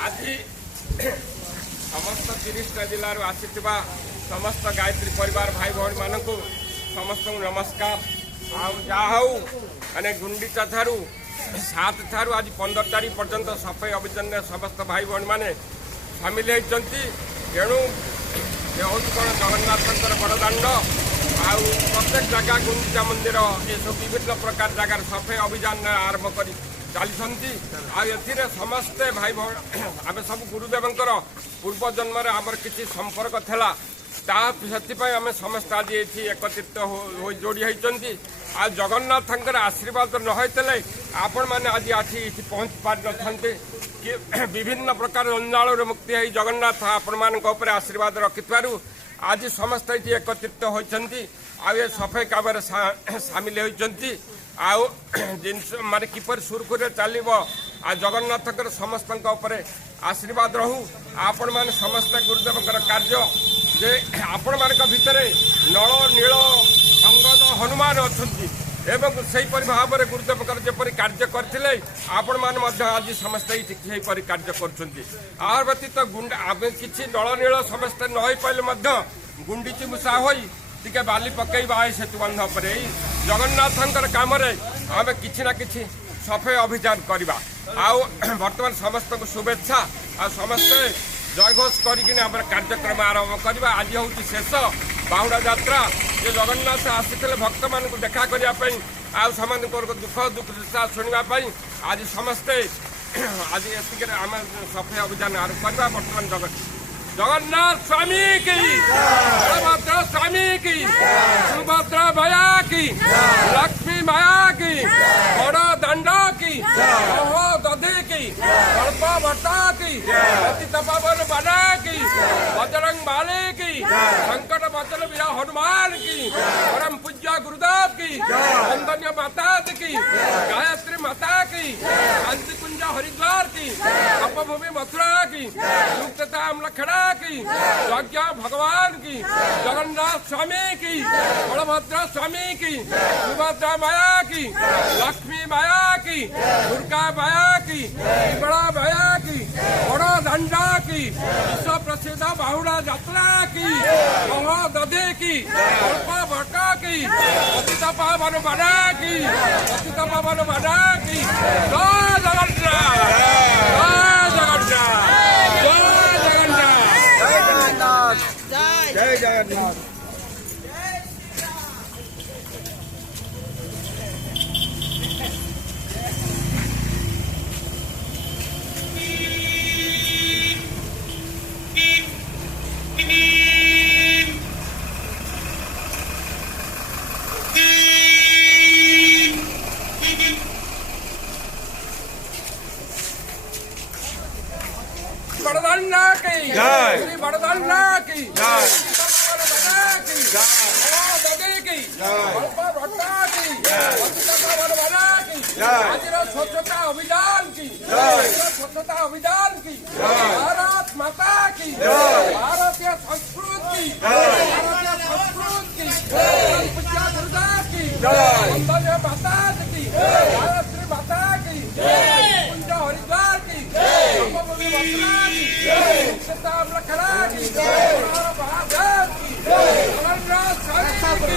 आज समस्त 30टा जिलूर आसीथिबा समस्त गायत्री परिवार भाई भौणी मानक समस्त नमस्कार। आने गुंडीचा ठारू 7 ठारू आज 15 तारीख पर्यंत सफाई अभियान में समस्त भाई भौणी माने सामिल होती। तेणु हूँ कौन जगन्नाथ बड़दाण्ड आउ प्रत्येक जगह गुंडीचा मंदिर ये सब विभिन्न प्रकार जगार सफाई अभियान आरंभ कर चलती। आए समस्ते भाई भौणी आम सब गुरुदेवंकर पूर्व जन्म आमर किसी संपर्क था से आम समस्त आज ये एकत्रित हो जोड़ी होती। आ जगन्नाथ आशीर्वाद न होते आपण मैंने आज आसी पहुँच पारि न कि विभिन्न प्रकार जंजाल मुक्ति है जगन्नाथ आपण मान आशीर्वाद रखिथु आज समस्त ये एकत्रित होती। आए सफाई काम सामिल होती। आउ जिनस माने किपर सुरखुरे चलो आ जगन्नाथ समस्त आशीर्वाद रहू। आपण मान समस्त गुरुदेव कार्य जे आपण मान भितर नल नील संगद हनुमान अच्छा एवं से भाव में गुरुदेव जपरी कार्य करते आपण मान आज समस्त यहीपरि कार्य कर व्यतीत गुंडा आम किसी नल नील समस्ते न हो पारे गुंडीची मुसा हो टे बाली पकईवा सेतु बंध पर जगन्नाथ काम आम कि सफाई अभियान करवा। बर्तमान समस्त को शुभेच्छा आ समस्ते जयघोष करम कार्यक्रम आरंभ करवा। आज हूँ शेष बाहुड़ा यात्रा ये जगन्नाथ आसी भक्त मान देखा करने दुख दुर्दशा शुणापी आज समस्ते आज ये आम सफाई अभियान आरंभ करवा। बर्तमान जगन्नाथ स्वामी की, बलभद्र स्वामी की, सुभद्रा माया की, लक्ष्मी माया की, बड़ दंड की, दधि की, कल्प भट्टा की, पतित पावन बाला की, बजरंग बाली की, संकट बचल वीर हनुमान की, परम पूज्य गुरुदेव की, वंदनीय माता की, गायत्री माता की, शांति कुंज हरिद्वार की, तपभूमि मथुरा की, युक्तता अम्लखड़ा की, यज्ञ भगवान की, जगन्नाथ स्वामी की, बलभद्र स्वामी की, सुभद्रा माया की, लक्ष्मी माया की, दुर्गा माया की, बड़ा माया की, बड़ा दंडा की, विश्व प्रसिद्ध बाहुड़ा यात्रा की, दधि की, कल्प भट्टा की, पतित पावन बाला की, पतित पावन बाला की। जय जगन्नाथ, जय जगन्नाथ, जय जगन्नाथ, जय जगन्नाथ। बड़दान्ना की जय, श्री बड़दान्ना की जय, दधि की कल्प भट्टा की आज स्वच्छता अभियान की, स्वच्छता अभियान की, भारत माता की, भारतीय संस्कृति की, भारतीय संस्कृति की, पूज्य गुरुदेव की, वंदनीय माता की, गायत्री माता की, कुंज हरिद्वार की, तपभूमि मथुरा की, युक्तता अम्लखड़ा की, महादेव की, जगन्नाथ स्वामी की।